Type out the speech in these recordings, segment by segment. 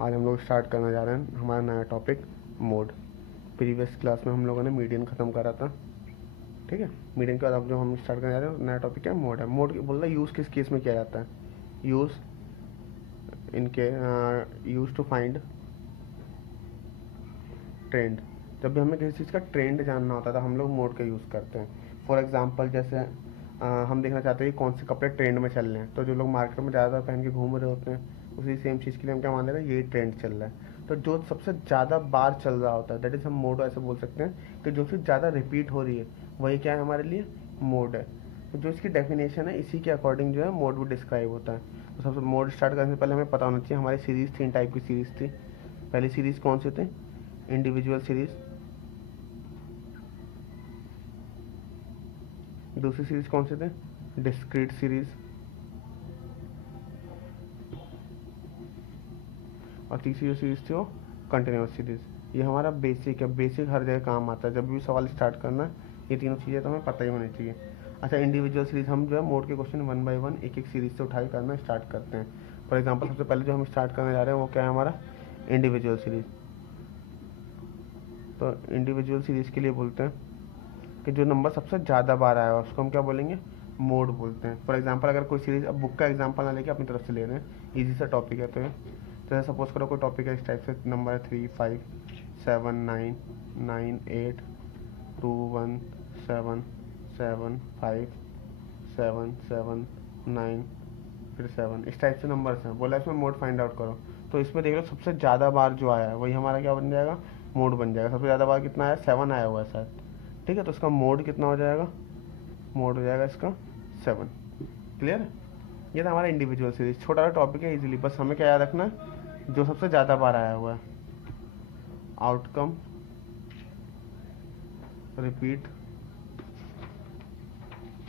आज हम लोग स्टार्ट करने जा रहे हैं हमारा नया टॉपिक मोड। प्रीवियस क्लास में हम लोगों ने मीडियन ख़त्म करा था, ठीक है। मीडियन के बाद अब जो हम स्टार्ट करने जा रहे हैं नया टॉपिक है मोड। है मोड बोल रहा है यूज़ किस केस में किया जाता है। यूज़ इनके यूज़ टू फाइंड ट्रेंड। जब भी हमें किसी चीज़ का ट्रेंड जानना होता था हम लोग मोड का यूज़ करते हैं। फॉर एग्जांपल जैसे हम देखना चाहते हैं कि कौन से कपड़े ट्रेंड में चल रहे हैं, तो जो लोग मार्केट में ज़्यादातर पहन के घूम रहे होते हैं उसी सेम चीज़ के लिए हम क्या मान लेते हैं यही ट्रेंड चल रहा है। तो जो सबसे ज़्यादा बार चल रहा होता है दैट इज़ हम मोड ऐसे बोल सकते हैं कि जो चीज़ ज़्यादा रिपीट हो रही है वही क्या है हमारे लिए मोड है। तो जो इसकी डेफिनेशन है इसी के अकॉर्डिंग जो है मोड भी डिस्क्राइब होता है। तो सबसे मोड स्टार्ट करने से पहले हमें पता होना चाहिए हमारी सीरीज़ 3 टाइप की सीरीज़ थी। पहली सीरीज़ कौन सी थी, इंडिविजुअल सीरीज़। दूसरी सीरीज़ कौन सी थी, डिस्क्रीट सीरीज़। और तीसरी जो सीरीज़ थी वो कंटिन्यूस सीरीज़। ये हमारा बेसिक है, बेसिक हर जगह काम आता है। जब भी सवाल स्टार्ट करना है ये तीनों चीज़ें तो हमें पता ही होनी चाहिए। अच्छा, इंडिविजुअल सीरीज़ हम जो है मोड के क्वेश्चन 1 बाय 1 एक एक सीरीज़ से उठा के करना स्टार्ट करते हैं। फॉर एग्जांपल सबसे पहले जो हम स्टार्ट करने जा रहे हैं वो क्या है हमारा इंडिविजुअल सीरीज़। तो इंडिविजुअल सीरीज़ के लिए बोलते हैं कि जो नंबर सबसे ज़्यादा बार आया है उसको हम क्या बोलेंगे, मोड बोलते हैं। फॉर एग्जांपल अगर कोई सीरीज़, अब बुक का एग्जांपल ना लेके अपनी तरफ से ले रहे हैं, इजी सा टॉपिक है। तो ये जैसे सपोज करो कोई टॉपिक है इस टाइप से, नंबर है 3 5 7 9 9 8 2 1 7 7 5 7 7 9 फिर 7, इस टाइप से नंबर्स हैं। बोला इसमें मोड फाइंड आउट करो, तो इसमें देख लो सबसे ज़्यादा बार जो आया है वही हमारा क्या बन जाएगा, मोड बन जाएगा। सबसे ज़्यादा बार कितना आया, 7 आया हुआ है शायद, ठीक है। तो इसका मोड कितना हो जाएगा, मोड हो जाएगा इसका 7। क्लियर है। ये था हमारा इंडिविजुअल सीरीज, छोटा सा टॉपिक है इजीली, बस हमें क्या याद रखना है जो सबसे ज़्यादा बार आया हुआ है। आउटकम रिपीट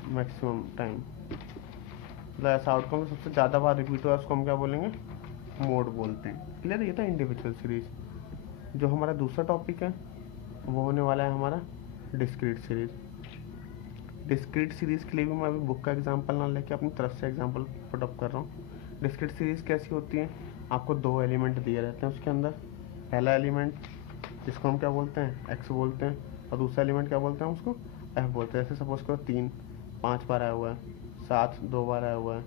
मैक्सिमम टाइम, मतलब ऐसा आउटकम सबसे ज़्यादा बार रिपीट हुआ है उसको हम क्या बोलेंगे, मोड बोलते हैं। क्लियर है। ये था इंडिविजुअल सीरीज। जो हमारा दूसरा टॉपिक है वो होने वाला है हमारा डिस्क्रीट सीरीज। डिस्क्रीट सीरीज़ के लिए भी मैं अभी बुक का एग्जांपल ना लेके अपनी तरफ से एग्जांपल पुटअप कर रहा हूँ। डिस्क्रीट सीरीज़ कैसी होती है, आपको 2 एलिमेंट दिए रहते हैं उसके अंदर। पहला एलिमेंट जिसको हम क्या बोलते हैं, एक्स बोलते हैं, और दूसरा एलिमेंट क्या बोलते हैं उसको, एफ बोलते हैं। जैसे सपोज करो 3 5 बार आया हुआ है, 7 2 बार आया हुआ है,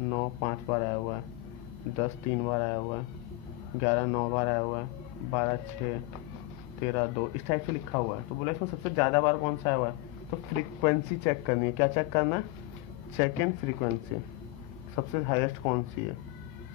9 5 बार आया हुआ है, 10 3 बार आया हुआ है, 11 9 बार आया हुआ है, 12 6 13 2, इस टाइप से लिखा हुआ है। तो बोला इसमें सबसे ज़्यादा बार कौन सा आया हुआ है, तो फ्रीक्वेंसी चेक करनी है। क्या चेक करना है, चेक इन फ्रीक्वेंसी, सबसे हाईएस्ट कौन सी है।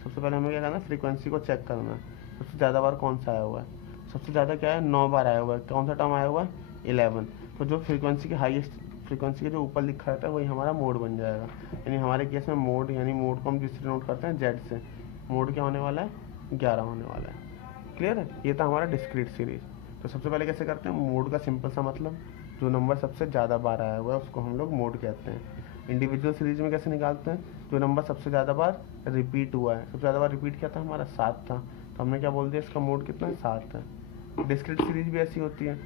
सबसे पहले हमें क्या करना है, फ्रीक्वेंसी को चेक करना है, सबसे ज़्यादा बार कौन सा आया हुआ है। सबसे ज़्यादा क्या है, 9 बार आया हुआ है। कौन सा टर्म आया हुआ है, 11। तो जो फ्रीक्वेंसी की हाईएस्ट फ्रीक्वेंसी के जो ऊपर लिखा रहता है वही हमारा मोड बन जाएगा। यानी हमारे केस में मोड, यानी मोड को हम जिससे नोट करते हैं जेड से, मोड क्या होने वाला है, 11 होने वाला है। क्लियर है। ये था हमारा डिस्क्रीट सीरीज। तो सबसे पहले कैसे करते हैं, मोड का सिंपल सा मतलब जो नंबर सबसे ज़्यादा बार आया हुआ है उसको हम लोग मोड कहते हैं। इंडिविजुअल सीरीज में कैसे निकालते हैं, जो नंबर सबसे ज़्यादा बार रिपीट हुआ है। सबसे ज़्यादा बार रिपीट क्या था हमारा, 7 था, तो हमने क्या बोल दिया इसका मोड कितना है, 7 है। डिस्क्रीट सीरीज भी ऐसी होती है।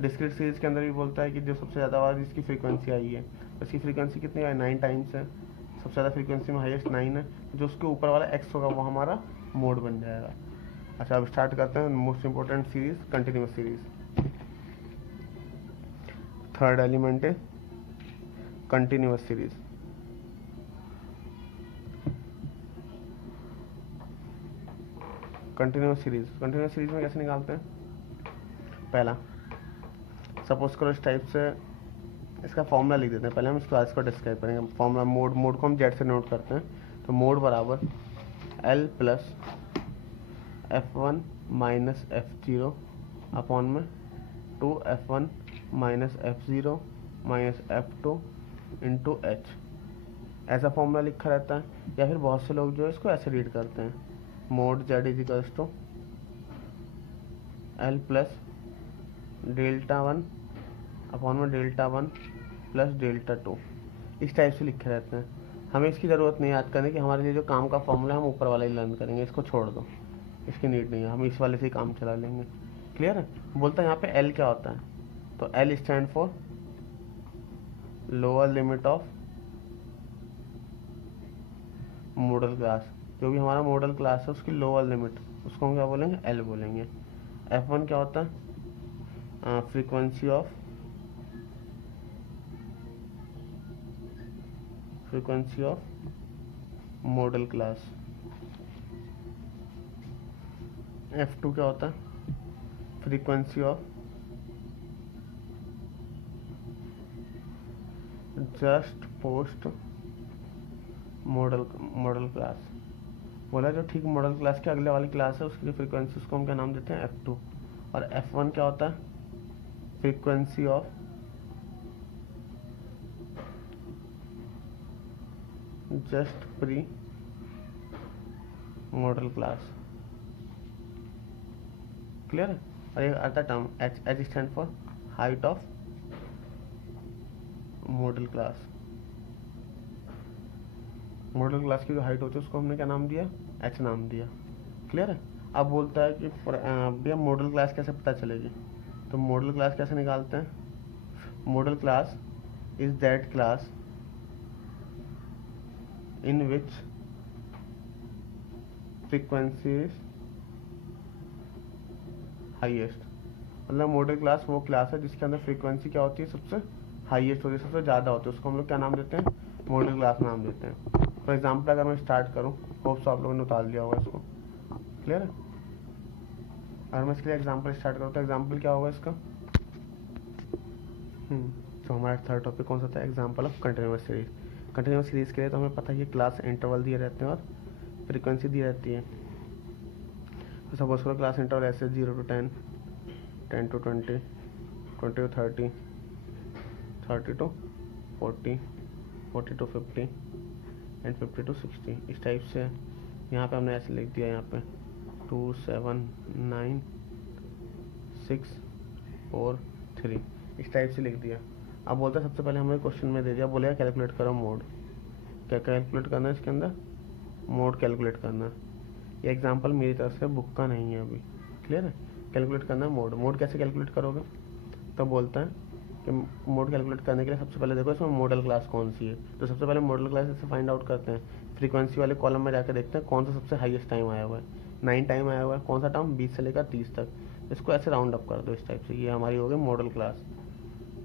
डिस्क्रीट सीरीज के अंदर भी बोलता है कि जो सबसे ज़्यादा बार इसकी फ्रीक्वेंसी आई है, इसकी फ्रीक्वेंसी कितनी है, 9 टाइम्स है। सबसे ज़्यादा फ्रीक्वेंसी में हाईएस्ट 9 है, जो उसके ऊपर वाला एक्स होगा वो हमारा मोड बन जाएगा। अच्छा, अब स्टार्ट करते हैं most important series, continuous series. Third element है कंटिन्यूस सीरीज। कंटिन्यूस सीरीज में कैसे निकालते हैं, पहला सपोज करो इस टाइप से, इसका फॉर्मूला लिख देते हैं। पहले हम इस क्लास को डिस्क्राइब करेंगे। फॉर्मूला मोड को हम जेड से नोट करते हैं। तो मोड बराबर L plus F1 minus F0 upon में 2F1 minus F0 minus F2 into H, ऐसा फॉर्मूला लिखा रहता है। या फिर बहुत से लोग जो है इसको ऐसे रीड करते हैं, mode Z is equals to L plus delta 1 upon में डेल्टा 1 प्लस डेल्टा 2, इस टाइप से लिखे रहते हैं। हमें इसकी ज़रूरत नहीं याद करने की, हमारे लिए जो काम का फॉर्मूला है हम ऊपर वाला ही लर्न करेंगे, इसको छोड़ दो, इसकी नीड नहीं है, हम इस वाले से ही काम चला लेंगे। क्लियर है। बोलता है यहाँ पे एल क्या होता है, तो L stand for lower limit of model class. जो भी हमारा मॉडल क्लास है उसकी लोअर लिमिट, उसको हम क्या बोलेंगे, एल बोलेंगे। F1 क्या होता है, frequency of model class. F2 क्या होता है, frequency of just post model class. बोला जो ठीक मॉडल क्लास के अगले वाली क्लास है उसकी जो फ्रीक्वेंसी, उसको हम क्या नाम देते हैं, F2। और F1 क्या होता है, frequency of just pre model class. Clear है। और एक आता term H stand for height of model class. Model class की जो हाइट होती है उसको हमने क्या नाम दिया, एच नाम दिया। क्लियर है। अब बोलता है कि भैया मॉडल क्लास कैसे पता चलेगी, तो मॉडल क्लास कैसे निकालते हैं, model class is that class in which frequency is highest. मतलब मॉडल क्लास वो क्लास है जिसके अंदर फ्रीक्वेंसी क्या होती है, सबसे हाईएस्ट होती है, सबसे ज़्यादा होती है, उसको हम लोग क्या नाम देते हैं, मॉडल क्लास नाम देते हैं। फॉर एग्जाम्पल अगर मैं स्टार्ट करूँ, होप्स आप लोगों ने उतार लिया होगा इसको। क्लियर है। अगर मैं इसके लिए एग्जाम्पल स्टार्ट करूँ तो एग्जाम्पल क्या होगा इसका, तो हमारा थर्ड टॉपिक कौन सा था, example of continuous series. Continuous series के लिए तो हमें पता है कि क्लास इंटरवल दिए रहते हैं और फ्रीक्वेंसी दी रहती है। तो सपोज करो क्लास इंटरवल ऐसे 0 to 10, 10 to 20, 20 to 30, 30 to 40, 40 to 50 and 50 to 60। इस टाइप से यहाँ पे हमने ऐसे लिख दिया, यहाँ पे 2 7 9 6 4 3 इस टाइप से लिख दिया। अब बोलता है सबसे पहले हमें क्वेश्चन में दे दिया, बोलेगा कैलकुलेट करो मोड। क्या कैलकुलेट करना है इसके अंदर, मोड कैलकुलेट करना है। ये एग्जांपल मेरी तरफ से बुक का नहीं है अभी। क्लियर है। कैलकुलेट करना है मोड। मोड कैसे कैलकुलेट करोगे, तो बोलता है कि मोड कैलकुलेट करने के लिए सबसे पहले देखो इसमें मॉडल क्लास कौन सी है। तो सबसे पहले मॉडल क्लास ऐसे फाइंड आउट करते हैं, फ्रीक्वेंसी वाले कॉलम में जाकर देखते हैं कौन सा सबसे हाईएस्ट टाइम आया हुआ है। 9 टाइम आया हुआ है, कौन सा टाइम, 20 से लेकर 30 तक। इसको ऐसे राउंड अप कर दो इस टाइप से। ये हमारी हो गई मॉडल क्लास।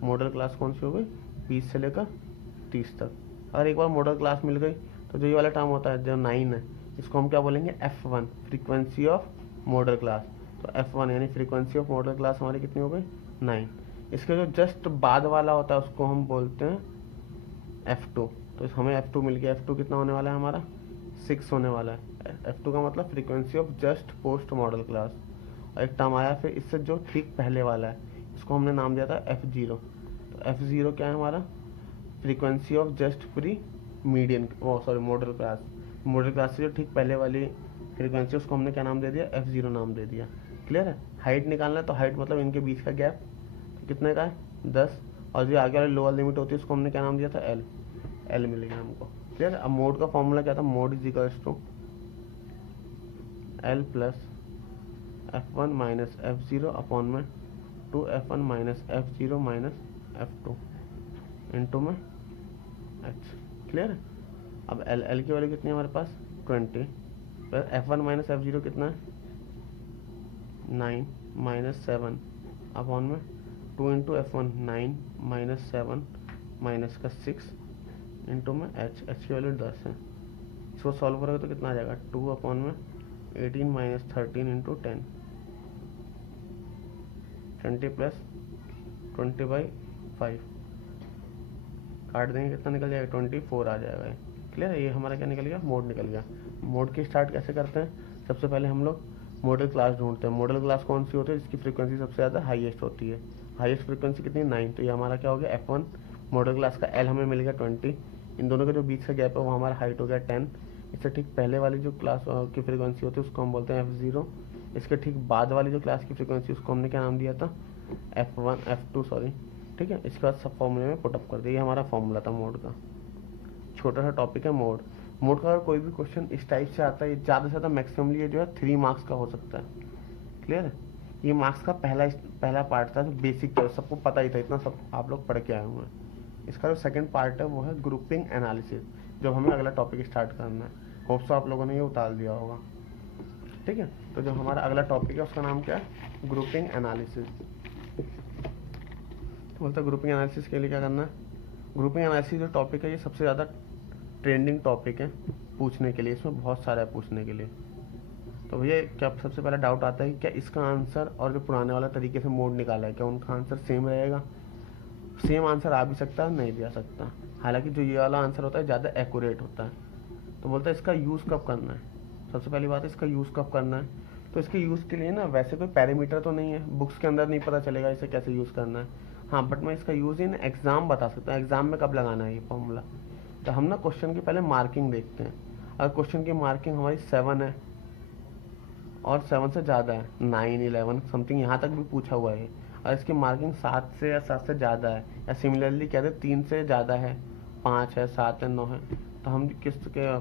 मॉडल क्लास कौन सी हो गई, 20 से लेकर 30 तक। अगर एक बार मॉडल क्लास मिल गई तो जो ये वाला टर्म होता है जो 9 है, इसको हम क्या बोलेंगे, F1, frequency of model class. तो F1 यानी फ्रीक्वेंसी ऑफ मॉडल क्लास हमारी कितनी हो गई, 9। इसके जो जस्ट बाद वाला होता है उसको हम बोलते हैं F2। तो हमें F2 मिल गया। F2 कितना होने वाला है हमारा, 6 होने वाला है। F2 का मतलब frequency of just post model class. और एक टर्म आया फिर इससे जो ठीक पहले वाला है, इसको हमने नाम दिया था F0। तो F0 क्या है हमारा, frequency of just pre median, model class. Model class से जो ठीक पहले वाली फ्रीक्वेंसी, उसको हमने क्या नाम दे दिया, F0 नाम दे दिया। क्लियर है। हाइट निकालना है तो हाइट मतलब इनके बीच का गैप, तो कितने का है, 10। और जो आगे वाली लोअर लिमिट होती है उसको हमने क्या नाम दिया था, एल मिल गया हमको। क्लियर है। अब मोड का फॉर्मूला क्या था, mode is equals to L plus F1 minus F0 upon में 2F1 minus F0 minus F2 into में एच। क्लियर है। अब एल की वैल्यू कितनी है हमारे पास, 20 प्लस F1 माइनस F0 कितना है, 9 माइनस 7 अपॉन में 2 इंटू F1, 9 माइनस 7 माइनस का 6 इंटू में एच की वैल्यू 10 है। इसको सॉल्व करोगे तो कितना आ जाएगा, 2 अपॉन में 18 माइनस 13 इंटू 10, 20 प्लस 20/5 काट देंगे कितना निकल जाएगा, 24 आ जाएगा। क्लियर है। ये हमारा क्या निकल गया, मोड निकल गया। मोड की स्टार्ट कैसे करते हैं, सबसे पहले हम लोग मॉडल क्लास ढूंढते हैं। मॉडल क्लास कौन सी होती है, जिसकी फ्रीक्वेंसी सबसे ज़्यादा हाईएस्ट होती है। हाईएस्ट फ्रीक्वेंसी कितनी, 9। तो ये हमारा क्या हो गया, F1। मॉडल क्लास का एल हमें मिल गया 20। इन दोनों का जो बीच का गैप है वो हमारा हाइट हो गया 10। इससे ठीक पहले वाली जो क्लास की फ्रीक्वेंसी होती है उसको हम बोलते हैं F0। इसके ठीक बाद वाली जो क्लास की फ्रीक्वेंसी उसको हमने क्या नाम दिया था, F2 सॉरी। ठीक है। इसके बाद सब फॉर्मूले में पुटअप कर दिया। ये हमारा फॉर्मूला था मोड का। छोटा सा टॉपिक है मोड। मोड का अगर कोई भी क्वेश्चन इस टाइप से आता है, ज़्यादा से ज़्यादा मैक्सिममली ये जो है 3 मार्क्स का हो सकता है। क्लियर है। ये मार्क्स का पहला पार्ट था जो बेसिक था, सबको पता ही था, इतना सब आप लोग पढ़ के आए हुए हैं। इसका जो सेकंड पार्ट है वो है ग्रुपिंग एनालिसिस, जब हमें अगला टॉपिक स्टार्ट करना है। होप्स आप लोगों ने ये उतार दिया होगा। ठीक है। तो जो हमारा अगला टॉपिक है उसका नाम क्या है, ग्रुपिंग एनालिसिस। तो बोलता है ग्रुपिंग एनालिसिस के लिए क्या करना है। ग्रुपिंग एनालिसिस जो टॉपिक है ये सबसे ज़्यादा ट्रेंडिंग टॉपिक है पूछने के लिए, इसमें बहुत सारा है पूछने के लिए। तो भैया क्या सबसे पहला डाउट आता है कि क्या इसका आंसर और जो पुराने वाला तरीके से मोड निकाला है क्या उनका आंसर सेम रहेगा। सेम आंसर आ भी सकता है, नहीं भी आ सकता। हालांकि जो ये वाला आंसर होता है ज़्यादा एक्यूरेट होता है। तो बोलता है इसका यूज़ कब करना है। सबसे पहली बात है इसका यूज़ कब करना है। तो इसके यूज़ के लिए ना वैसे कोई पैरामीटर तो नहीं है, बुक्स के अंदर नहीं पता चलेगा इसे कैसे यूज़ करना है। हाँ बट मैं इसका यूज़ इन एग्ज़ाम बता सकता हूँ, एग्ज़ाम में कब लगाना है ये फॉर्मूला। तो हम ना क्वेश्चन की पहले मार्किंग देखते हैं। अगर क्वेश्चन की मार्किंग हमारी 7 है और 7 से ज़्यादा है, 9, 11 समथिंग यहाँ तक भी पूछा हुआ है, और इसकी मार्किंग 7 से या 7 से ज़्यादा है, या सिमिलरली कहते हैं 3 से ज़्यादा है, 5 है, 7 है, 9 है, तो हम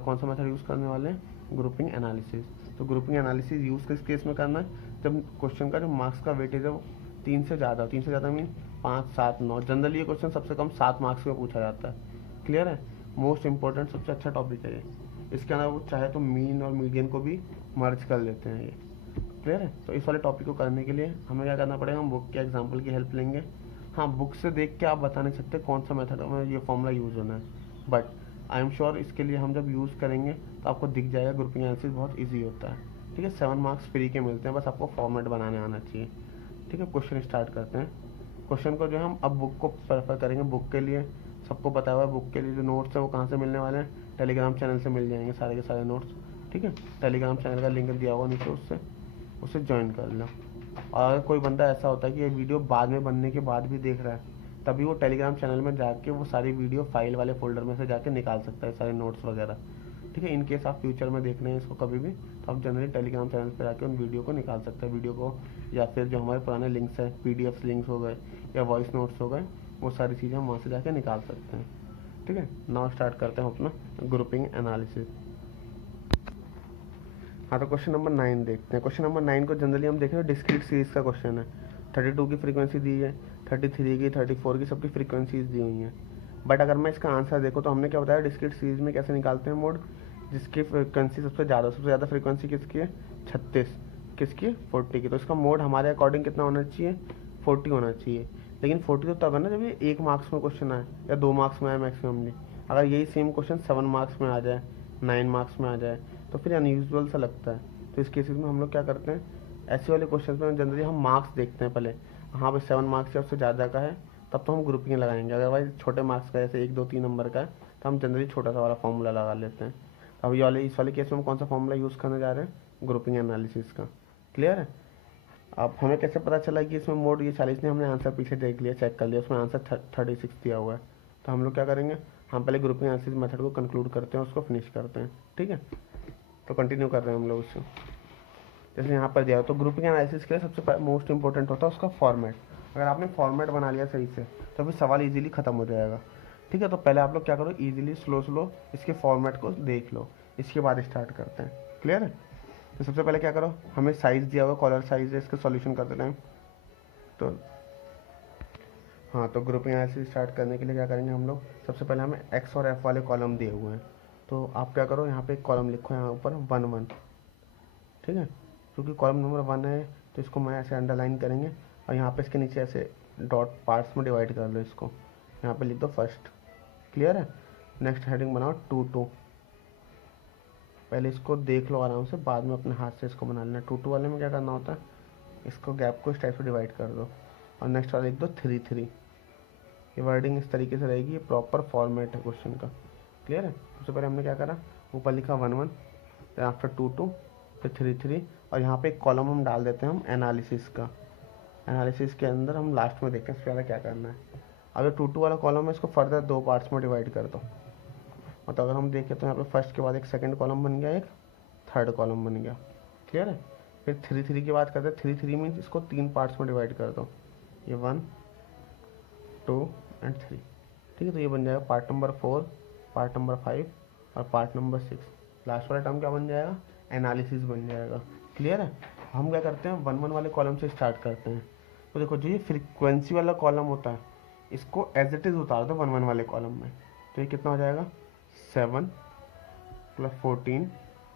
कौन सा मेथड यूज़ करने वाले हैं, ग्रुपिंग एनालिसिस। तो ग्रुपिंग एनालिसिस यूज़ किस केस में करना है, जब क्वेश्चन का जो मार्क्स का वेटेज है वो 3 से ज़्यादा, 3 से ज़्यादा मीन 5, 7, 9। जनरली ये क्वेश्चन सबसे कम 7 मार्क्स में पूछा जाता है। क्लियर है। मोस्ट इंपॉर्टेंट सबसे अच्छा टॉपिक है ये। इसके अलावा वो चाहे तो मीन और मीडियन को भी मर्ज कर लेते हैं ये। क्लियर है। तो इस वाले टॉपिक को करने के लिए हमें क्या करना पड़ेगा, हम बुक के एग्जांपल की हेल्प लेंगे। हाँ बुक से देख के आप बता नहीं सकते कौन सा मेथड में ये फॉर्मूला यूज़ होना है, बट आई एम श्योर इसके लिए हम जब यूज़ करेंगे तो आपको दिख जाएगा। ग्रुपिंग एनालिसिस बहुत ईजी होता है। ठीक है। 7 मार्क्स फ्री के मिलते हैं, बस आपको फॉर्मेट बनाने आना चाहिए। ठीक है। क्वेश्चन स्टार्ट करते हैं। क्वेश्चन को जो है हम अब बुक को प्रेफर करेंगे। बुक के लिए सबको पता हुआ है, बुक के लिए जो नोट्स हैं वो कहाँ से मिलने वाले हैं, टेलीग्राम चैनल से मिल जाएंगे सारे के सारे नोट्स। ठीक है। टेलीग्राम चैनल का लिंक दिया होगा नीचे, उससे ज्वाइन कर लो। और अगर कोई बंदा ऐसा होता है कि ये वीडियो बाद में बनने के बाद भी देख रहा है, तभी वो टेलीग्राम चैनल में जाके वो सारी वीडियो फाइल वाले फोल्डर में से जाके निकाल सकता है सारे नोट्स वगैरह। ठीक है। इन केस आप फ्यूचर में देख रहे हैं इसको कभी भी, तो आप जनरली टेलीग्राम चैनल पर जाके उन वीडियो को निकाल सकते हैं, वीडियो को, या फिर जो हमारे पुराने लिंक्स हैं, PDF लिंक्स हो गए या वॉइस नोट्स हो गए, वो सारी चीज़ें हम वहाँ से जाके निकाल सकते हैं। ठीक है। नाउ स्टार्ट करते हैं अपना ग्रुपिंग एनालिसिस। हाँ तो क्वेश्चन नंबर 9 देखते हैं। क्वेश्चन नंबर 9 को जनरली हम देख रहे हैं डिस्क्रीट सीरीज का क्वेश्चन है। 32 की फ्रीक्वेंसी दी है, 33 की, 34 की, सबकी फ्रीक्वेंसीज दी हुई हैं। बट अगर मैं इसका आंसर देखो तो हमने क्या बताया डिस्क्रीट सीरीज में कैसे निकालते हैं मोड, जिसकी फ्रीक्वेंसी सबसे ज़्यादा फ्रीक्वेंसी किसकी है, 36, किसकी, 40 की। तो इसका मोड हमारे अकॉर्डिंग कितना होना चाहिए, 40 होना चाहिए। लेकिन 40 तो तब है ना जब ये 1 मार्क्स में क्वेश्चन आए या 2 मार्क्स में आए मैक्सिममली। अगर यही सेम क्वेश्चन 7 मार्क्स में आ जाए, 9 मार्क्स में आ जाए, तो फिर अनयूजुअल सा लगता है। तो इस केसेस में हम लोग क्या करते हैं, ऐसे वाले क्वेश्चन में जनरली हम मार्क्स देखते हैं पहले। हाँ भाई 7 मार्क्स या उससे ज़्यादा का है तब तो हम ग्रुपिंग लगाएंगे। अदरवाइज छोटे मार्क्स का जैसे 1, 2, 3 नंबर का है तो हम जनरली छोटा सा वाला फॉर्मूला लगा लेते हैं। अब ये वाले इस वाले केस में हम कौन सा फॉर्मूला यूज़ करने जा रहे हैं, ग्रुपिंग एनालिसिस का। क्लियर है। अब हमें कैसे पता चला कि इसमें मोड ये 40 नहीं, हमने आंसर पीछे देख लिया, चेक कर लिया, उसमें आंसर 36 दिया हुआ है। तो हम लोग क्या करेंगे, हम पहले ग्रुपिंग एनालिसिस मेथड को कंक्लूड करते हैं, उसको फिनिश करते हैं। ठीक है। तो कंटिन्यू कर रहे हैं हम लोग उससे। जैसे यहाँ पर दिया हो तो ग्रुपिंग एनालिसिस के लिए सबसे मोस्ट इंपॉर्टेंट होता है उसका फॉर्मेट। अगर आपने फॉर्मेट बना लिया सही से तो फिर सवाल इजीली ख़त्म हो जाएगा। ठीक है। तो पहले आप लोग क्या करो, इजीली स्लो इसके फॉर्मेट को देख लो, इसके बाद स्टार्ट करते हैं। क्लियर है। तो सबसे पहले क्या करो, हमें साइज़ दिया हुआ, कॉलर साइज है, इसका सॉल्यूशन करते टाइम। तो हाँ तो ग्रुपिंग एनालिसिस स्टार्ट करने के लिए क्या करेंगे हम लोग, सबसे पहले हमें एक्स और एफ वाले कॉलम दिए हुए हैं। तो आप क्या करो, यहाँ पे एक कॉलम लिखो, यहाँ ऊपर 1, 1। ठीक है। क्योंकि कॉलम नंबर 1 है तो इसको मैं ऐसे अंडरलाइन करेंगे, और यहाँ पे इसके नीचे ऐसे डॉट पार्ट्स में डिवाइड कर लो इसको। यहाँ पे लिख दो फर्स्ट। क्लियर है। नेक्स्ट हेडिंग बनाओ 2, 2। पहले इसको देख लो आराम से, बाद में अपने हाथ से इसको बना लेना। 2, 2 वाले में क्या करना होता है, इसको गैप को इस टाइप से डिवाइड कर दो, और नेक्स्ट वाला लिख दो 3, 3। ये वर्डिंग इस तरीके से रहेगी, ये प्रॉपर फॉर्मेट है क्वेश्चन का। क्लियर है। सबसे पहले हमने क्या करा, ऊपर लिखा 1, 1, फिर आफ्टर 2, 2, फिर 3, 3, और यहाँ पे एक कॉलम हम डाल देते हैं हम एनालिसिस का। एनालिसिस के अंदर हम लास्ट में देखते हैं इसके बाद क्या करना है। अब ये 2, 2 वाला कॉलम है, इसको फर्दर 2 पार्ट्स में डिवाइड कर दो। मतलब अगर हम देखें तो यहाँ पे फर्स्ट के बाद एक सेकंड कॉलम बन गया, एक थर्ड कॉलम बन गया। क्लियर है। फिर 3, 3 की बात करते हैं। 3, 3 मीन्स इसको 3 पार्ट्स में डिवाइड कर दो, ये 1, 2 एंड 3। ठीक है। तो ये बन जाएगा पार्ट नंबर 4, पार्ट नंबर 5 और पार्ट नंबर 6। लास्ट वाला टर्म क्या बन जाएगा, एनालिसिस बन जाएगा। क्लियर है। हम क्या करते हैं, 1, 1 वाले कॉलम से स्टार्ट करते हैं। तो देखो जो ये फ्रीक्वेंसी वाला कॉलम होता है इसको एज इट इज़ उतार दो 1, 1 वाले कॉलम में। तो ये कितना हो जाएगा, 7 + 14,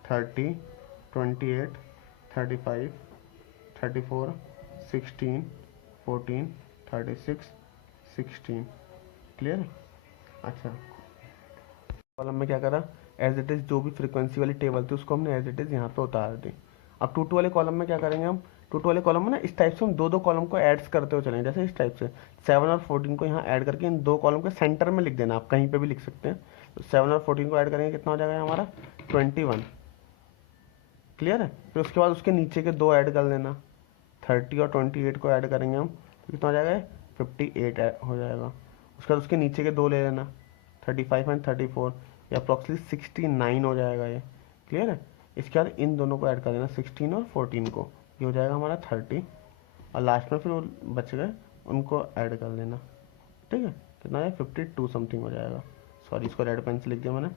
30, 28, 35, 34, 16, 14, 36, 16। क्लियर है। अच्छा, कॉलम में क्या करा, एज इट इज़ जो भी फ्रीक्वेंसी वाली टेबल थी उसको हमने एज इट इज़ यहाँ पे उतार दी। अब टू टू वाले कॉलम में क्या करेंगे हम, टू टू वाले कॉलम में ना इस टाइप से हम दो दो कॉलम को ऐड्स करते हुए चलेंगे, जैसे इस टाइप से 7 और 14 को यहाँ ऐड करके इन दो कॉलम के सेंटर में लिख देना, आप कहीं पे भी लिख सकते हैं। तो 7 और 14 को ऐड करेंगे, कितना हो जाएगा हमारा 21। क्लियर है। फिर उसके बाद उसके नीचे के दो ऐड कर देना, 30 और 28 को ऐड करेंगे हम, तो कितना हो जाएगा 58 हो जाएगा। उसके बाद उसके नीचे के दो ले लेना, 35 एंड 34, या अप्रॉक्सीमेटली 69 हो जाएगा ये। क्लियर है। इसके बाद इन दोनों को ऐड कर देना, 16 और 14 को, ये हो जाएगा हमारा 30, और लास्ट में फिर वो बच गए उनको ऐड कर देना। ठीक है, कितना है 52 समथिंग हो जाएगा। सॉरी, इसको रेड पेन से लिख दिया मैंने।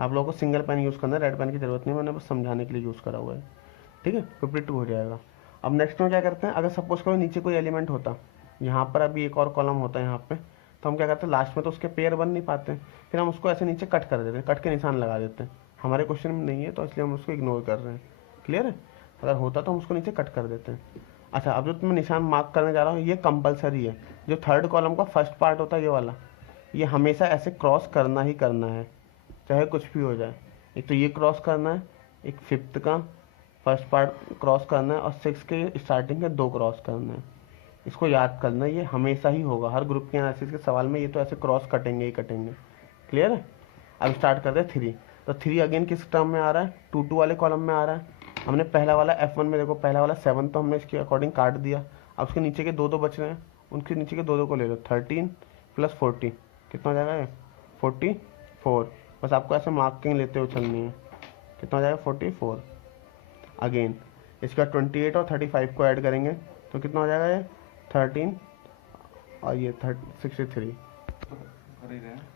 आप लोगों को सिंगल पेन यूज़ करना है, रेड पेन की ज़रूरत नहीं, मैंने बस समझाने के लिए यूज़ करा हुआ है। ठीक है, 52 हो जाएगा। अब नेक्स्ट में क्या करते हैं, अगर सपोज करो नीचे कोई एलिमेंट होता, यहाँ पर अभी एक और कॉलम होता है यहाँ पे, तो हम क्या करते हैं लास्ट में तो उसके पेयर बन नहीं पाते, फिर हम उसको ऐसे नीचे कट कर देते हैं, कट के निशान लगा देते हैं। हमारे क्वेश्चन में नहीं है तो इसलिए हम उसको इग्नोर कर रहे हैं। क्लियर है। अगर होता तो हम उसको नीचे कट कर देते हैं। अच्छा, अब जो मैं निशान मार्क करने जा रहा हूँ ये कंपलसरी है। जो थर्ड कॉलम का फर्स्ट पार्ट होता है ये वाला, ये हमेशा ऐसे क्रॉस करना ही करना है, चाहे कुछ भी हो जाए। एक तो ये क्रॉस करना है, एक फिफ्थ का फर्स्ट पार्ट क्रॉस करना है, और सिक्स के स्टार्टिंग के दो क्रॉस करना है। इसको याद करना, ये हमेशा ही होगा हर ग्रुप के एनालिसिस के सवाल में, ये तो ऐसे क्रॉस कटेंगे ही कटेंगे। क्लियर है। अब स्टार्ट करते हैं 3। तो 3 अगेन किस टर्म में आ रहा है, 2 2 वाले कॉलम में आ रहा है। हमने पहला वाला F1 में देखो, पहला वाला 7 तो हमने इसके अकॉर्डिंग काट दिया। अब उसके नीचे के दो दो बच रहे हैं, उनके नीचे के दो दो को ले लो, 13 + 40 कितना हो जाएगा 44। बस आपको ऐसे मार्किंग लेते हुए चलनी है, कितना हो जाएगा 44। अगेन इसके बाद 28 और 35 को ऐड करेंगे तो कितना हो जाएगा ये 13 और ये 63।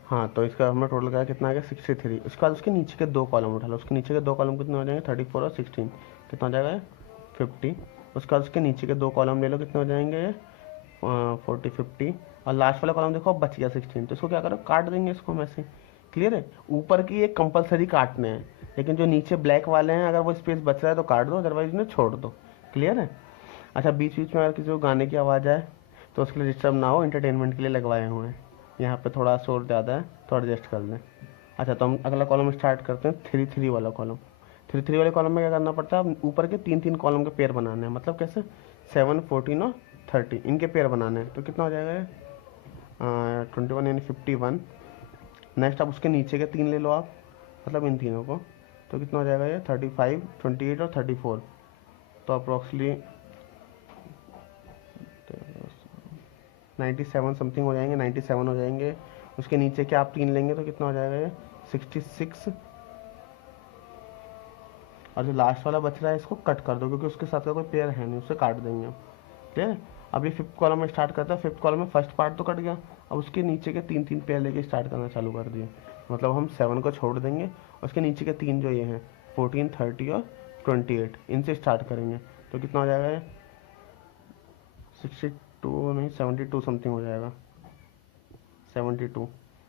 हाँ, तो इसका हमने टोटल करा कितना आ गया 63। उसके बाद उसके नीचे के दो कॉलम उठा लो, उसके नीचे के दो कॉलम कितने हो जाएंगे 34 और 16, कितना हो जाएगा 50। उसके बाद उसके नीचे के दो कॉलम ले लो, कितने हो जाएंगे 40 50, और लास्ट वाला कॉलम देखो अब बच गया 16, तो इसको क्या करो काट देंगे इसको हम ऐसे। क्लियर है। ऊपर की एक कंपलसरी काटने हैं, लेकिन जो नीचे ब्लैक वाले हैं अगर वो स्पेस बच रहा है तो काट दो, अदरवाइज उन्हें छोड़ दो। क्लियर है। अच्छा, बीच बीच में अगर किसी को गाने की आवाज़ आए तो उसके लिए डिस्टर्ब ना हो, एंटरटेनमेंट के लिए लगवाए हुए हैं। यहाँ पे थोड़ा शोर ज़्यादा है तो एडजस्ट कर लें। अच्छा, तो हम अगला कॉलम स्टार्ट करते हैं 3 3 वाला कॉलम। 3 3 वाले कॉलम में क्या करना पड़ता है, ऊपर के 3 3 कॉलम के पेयर बनाने हैं। मतलब कैसे, 7 14 और 30 इनके पेयर बनाने हैं। तो कितना हो जाएगा 21 यानी 51। नेक्स्ट अब उसके नीचे के 3 ले लो आप, मतलब इन तीनों को, तो कितना हो जाएगा ये 35 28 और 34। तो अप्रॉक्सीमेटली 97 समथिंग हो जाएंगे, 97 हो जाएंगे। उसके नीचे के आप 3 लेंगे तो कितना हो जाएगा ये 66। और जो लास्ट वाला बच रहा है इसको कट कर दो, क्योंकि उसके साथ का कोई पेयर है नहीं, उसे काट देंगे हम। ठीक है। अब ये 5th कॉलम में स्टार्ट करता है। 5th कॉलम में फर्स्ट पार्ट तो कट गया, अब उसके नीचे के 3 3 पेयर लेके स्टार्ट करना चालू कर दिए। मतलब हम 7 को छोड़ देंगे, उसके नीचे के 3 जो ये हैं 14 30 और 28 इनसे स्टार्ट करेंगे। तो कितना हो जाएगा ये 62 नहीं 72 समथिंग हो जाएगा, 72।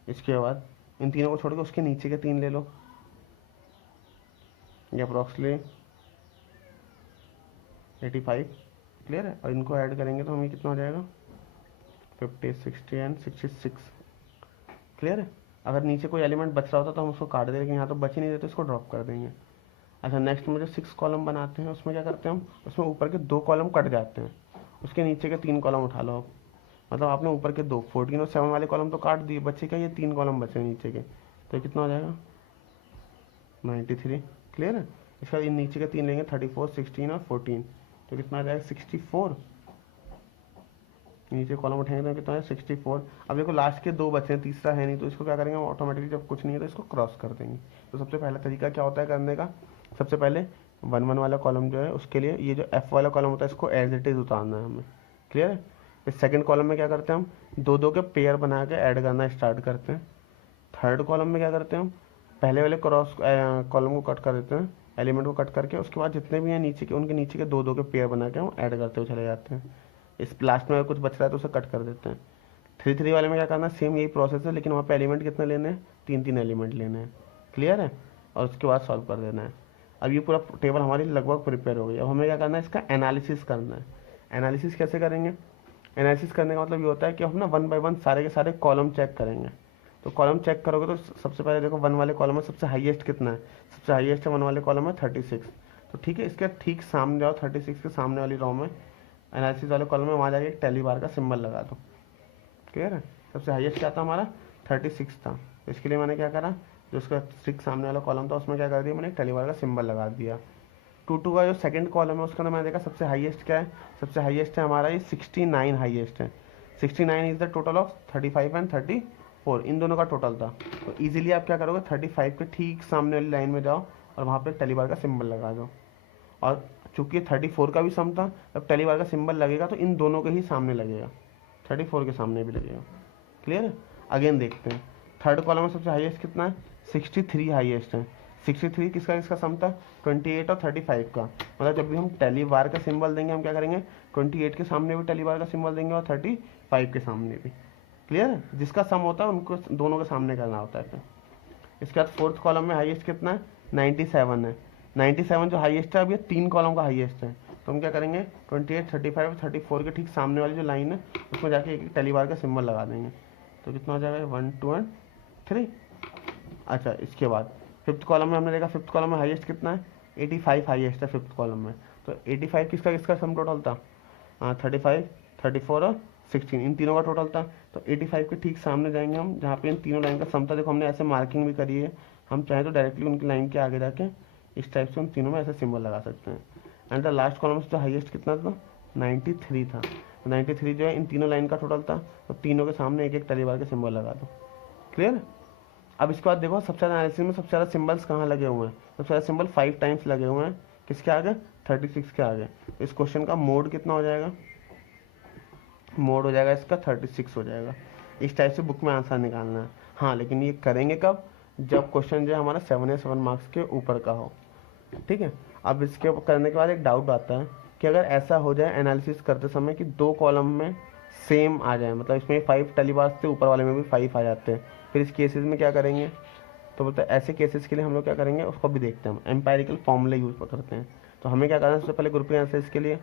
इसके बाद इन तीनों को छोड़ के उसके नीचे के 3 ले लो, ये अप्रॉक्सीमेटली 85। क्लियर है। और इनको ऐड करेंगे तो हमें कितना हो जाएगा 50 60 एंड 66। क्लियर है। अगर नीचे कोई एलिमेंट बच रहा होता तो हम उसको काट दें, लेकिन यहाँ तो बच ही नहीं देते, इसको ड्रॉप कर देंगे। अच्छा, नेक्स्ट में जो 6 कॉलम बनाते हैं उसमें क्या करते हैं हम, उसमें ऊपर के 2 कॉलम कट जाते हैं, उसके नीचे के 3 कॉलम उठा लो आप। मतलब आपने ऊपर के 2 14 और 7 वाले कॉलम तो काट दिए, बचे क्या ये 3 कॉलम बचे नीचे के, तो कितना हो जाएगा 93। क्लियर है। इसका इन नीचे के 3 लेंगे 34 16 और 14, तो कितना आ जाएगा 64। नीचे कॉलम उठाएंगे तो कितना है 64। अब देखो लास्ट के 2 बचे हैं, तीसरा है नहीं, तो इसको क्या करेंगे हम ऑटोमेटिकली, जब कुछ नहीं है तो इसको क्रॉस कर देंगे। तो सबसे पहला तरीका क्या होता है करने का, सबसे पहले 1 1 वाला कॉलम जो है उसके लिए ये जो F वाला कॉलम होता है इसको एज इट इज उतारना है हमें। क्लियर है। फिर सेकंड कॉलम में क्या करते हैं हम 2 2 के पेयर बना के ऐड करना स्टार्ट करते हैं। थर्ड कॉलम में क्या करते हैं हम पहले वाले क्रॉस कॉलम को कट कर देते हैं, एलिमेंट को कट करके, उसके बाद जितने भी हैं नीचे के उनके नीचे के 2 2 के पेयर बना के हम ऐड करते हुए चले जाते हैं। इस लास्ट में अगर कुछ बच रहा है तो उसे कट कर देते हैं। 3 3 वाले में क्या करना है, सेम यही प्रोसेस है, लेकिन वहाँ पे एलिमेंट कितने लेने हैं 3 3 एलिमेंट लेने हैं। क्लियर है। और उसके बाद सॉल्व कर देना है। अब ये पूरा टेबल हमारी लगभग प्रिपेयर हो गई। अब हमें क्या करना है, इसका एनालिसिस करना है। एनालिसिस कैसे करेंगे, एनालिसिस करने का मतलब ये होता है कि हम ना 1 बाय 1 सारे के सारे कॉलम चेक करेंगे। तो कॉलम चेक करोगे तो सबसे पहले देखो 1 वाले कॉलम में सबसे हाईएस्ट कितना है, सबसे हाईएस्ट है 1 वाले कॉलम में 36। तो ठीक है, इसके ठीक सामने जाओ, 36 के सामने वाली रो में एनालिसिस वाले कॉलम में वहाँ जाके एक टैली बार का सिंबल लगा दो। क्लियर है, सबसे हाईएस्ट क्या था हमारा 36 था। तो इसके लिए मैंने क्या करा, जो उसका ठीक सामने वाला कॉलम था उसमें क्या कर दिया, मैंने एक टैली बार का सिंबल लगा दिया। 2 का जो सेकंड कॉलम है उसके अंदर मैंने देखा सबसे हाईएस्ट क्या है, सबसे हाईएस्ट है हमारा ये 69 हाईएस्ट है। 69 is the total of 35 and 34, इन दोनों का टोटल था। तो इजीली आप क्या करोगे, 35 के ठीक सामने वाली लाइन में जाओ और वहाँ पे टैली बार का सिंबल लगा दो। और चूंकि 34 का भी सम था, अब टैली बार का सिंबल लगेगा तो इन दोनों के ही सामने लगेगा, 34 के सामने भी लगेगा। क्लियर है, अगेन देखते हैं। थर्ड कॉलम में सबसे हाईएस्ट कितना है, 63 हाईएस्ट है। 63 किसका सम था, 28 और 35 का। मतलब जब भी हम टैली बार का सिंबल देंगे हम क्या करेंगे, 28 के सामने भी टैली बार का सिंबल देंगे और 35 के सामने भी। क्लियर है, जिसका सम होता है उनको दोनों के सामने करना होता है फिर। इसके बाद फोर्थ कॉलम में हाईएस्ट कितना है, 97 है। 97 जो हाईएस्ट है, अब ये 3 कॉलम का हाईएस्ट है। तो हम क्या करेंगे, 28, 35, 34 के ठीक सामने वाली जो लाइन है उसमें जाके एक टैली बार का सिंबल लगा देंगे। तो कितना हो जाएगा, 1, 2 एंड 3। अच्छा, इसके बाद फिफ्थ कॉलम में हमने देखा, फिफ्थ कॉलम में हाईएस्ट कितना है, 85 हाईएस्ट है फिफ्थ कॉलम में। तो 85 किसका सम टोटल था, 35, 34 और 16, इन तीनों का टोटल था। तो 85 के ठीक सामने जाएंगे हम, जहाँ पे इन तीनों लाइन का सम था। देखो हमने ऐसे मार्किंग भी करी है, हम चाहें तो डायरेक्टली उनकी लाइन के आगे जाके इस टाइप से उन तीनों में ऐसे सिंबल लगा सकते हैं। एंड द लास्ट कॉलम से जो हाईएस्ट कितना था, 93 था। तो 93 जो है इन तीनों लाइन का टोटल था। तो तीनों के सामने एक एक टैली बार के सिंबल लगा दो। क्लियर। अब इसके बाद देखो सबसे ज़्यादा एनालिसिस में सबसे ज़्यादा सिंबल्स कहाँ लगे हुए हैं, सबसे ज़्यादा सिंबल 5 टाइम्स लगे हुए हैं। किसके आगे, 36 के आगे। तो इस क्वेश्चन का मोड कितना हो जाएगा, मोड हो जाएगा इसका 36 हो जाएगा। इस टाइप से बुक में आंसर निकालना है। हाँ, लेकिन ये करेंगे कब, जब क्वेश्चन जो है हमारा 7 या 7 मार्क्स के ऊपर का हो। ठीक है। अब इसके करने के बाद एक डाउट आता है कि अगर ऐसा हो जाए एनालिसिस करते समय कि 2 कॉलम में सेम आ जाए, मतलब इसमें 5 टैली बार्स थे, ऊपर वाले में भी 5 आ जाते हैं, फिर इस केसेस में क्या करेंगे। तो बोलते हैं ऐसे केसेस के लिए हम लोग क्या करेंगे, उसको भी देखते हैं। हम एम्पायरिकल फॉर्मूले यूज़ करते हैं। तो हमें क्या करना है, सबसे पहले ग्रुपिंग एनालिसिस के लिए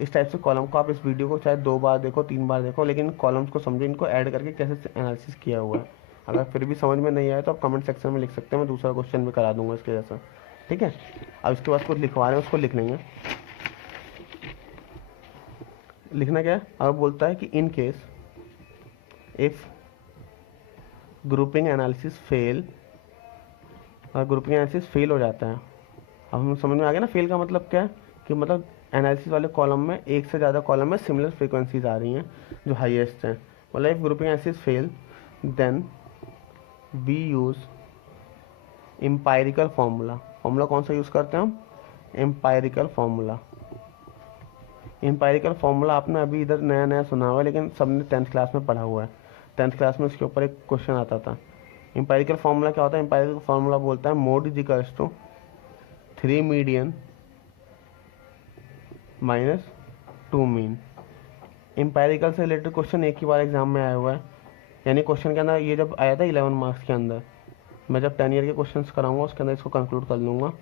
इस टाइप से कॉलम को, आप इस वीडियो को चाहे 2 बार देखो, 3 बार देखो, लेकिन कॉलम्स को समझो, इनको ऐड करके कैसे एनालिसिस किया हुआ है। अगर फिर भी समझ में नहीं आए तो आप कमेंट सेक्शन में लिख सकते हैं, मैं दूसरा क्वेश्चन भी करा दूंगा इसके जैसा। ठीक है। अब इसके बाद कुछ लिखवा रहे हैं, उसको लिख लेंगे। लिखना क्या है, अब बोलता है कि in case if grouping analysis fail, और ग्रुपिंग एनालिसिस फेल हो जाता है। अब हम समझ में आ गया ना, फेल का मतलब क्या है, कि मतलब एनालिसिस वाले कॉलम में एक से ज़्यादा कॉलम में सिमिलर फ्रीक्वेंसीज आ रही हैं जो हाईएस्ट हैं। मतलब if grouping analysis fail then we use empirical formula. Formula कौन सा यूज़ करते हैं हम, एम्पायरिकल फार्मूला। एम्पायरिकल फार्मूला आपने अभी इधर नया नया सुना हुआ है, लेकिन सबने 10th क्लास में पढ़ा हुआ है। 10th क्लास में इसके ऊपर एक क्वेश्चन आता था। एम्पायरिकल फार्मूला क्या होता है, एम्पायरिकल फार्मूला बोलता है mode is equals to 3 median minus 2 mean. Empirical से रिलेटेड क्वेश्चन एक ही बार एग्जाम में आया हुआ है, यानी क्वेश्चन के अंदर ये जब आया था 11 मार्क्स के अंदर, मैं जब 10 ईयर के क्वेश्चन कराऊंगा उसके अंदर इसको कंक्लूड कर लूँगा।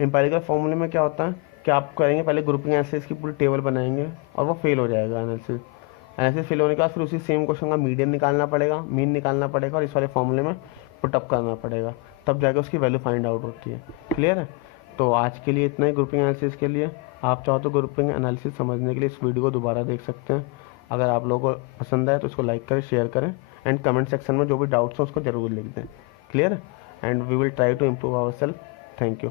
एम्पायरिकल फार्मूले में क्या होता है कि आप करेंगे पहले ग्रुपिंग एनालिसिस की पूरी टेबल बनाएंगे और वो फेल हो जाएगा एनालिसिस फेल होने के बाद फिर उसी सेम क्वेश्चन का मीडियन निकालना पड़ेगा, मीन निकालना पड़ेगा और इस वाले फार्मूले में पुटअप करना पड़ेगा, तब जाके उसकी वैल्यू फाइंड आउट होती है। क्लियर है। तो आज के लिए इतना ही ग्रुपिंग एनालिसिस के लिए। आप चाहो तो ग्रुपिंग एनालिसिस समझने के लिए इस वीडियो को दोबारा देख सकते हैं। अगर आप लोगों को पसंद आए तो इसको लाइक करें, शेयर करें एंड कमेंट सेक्शन में जो भी डाउट्स हैं उसको जरूर लिख दें। Clear. And we will try to improve our self. Thank you.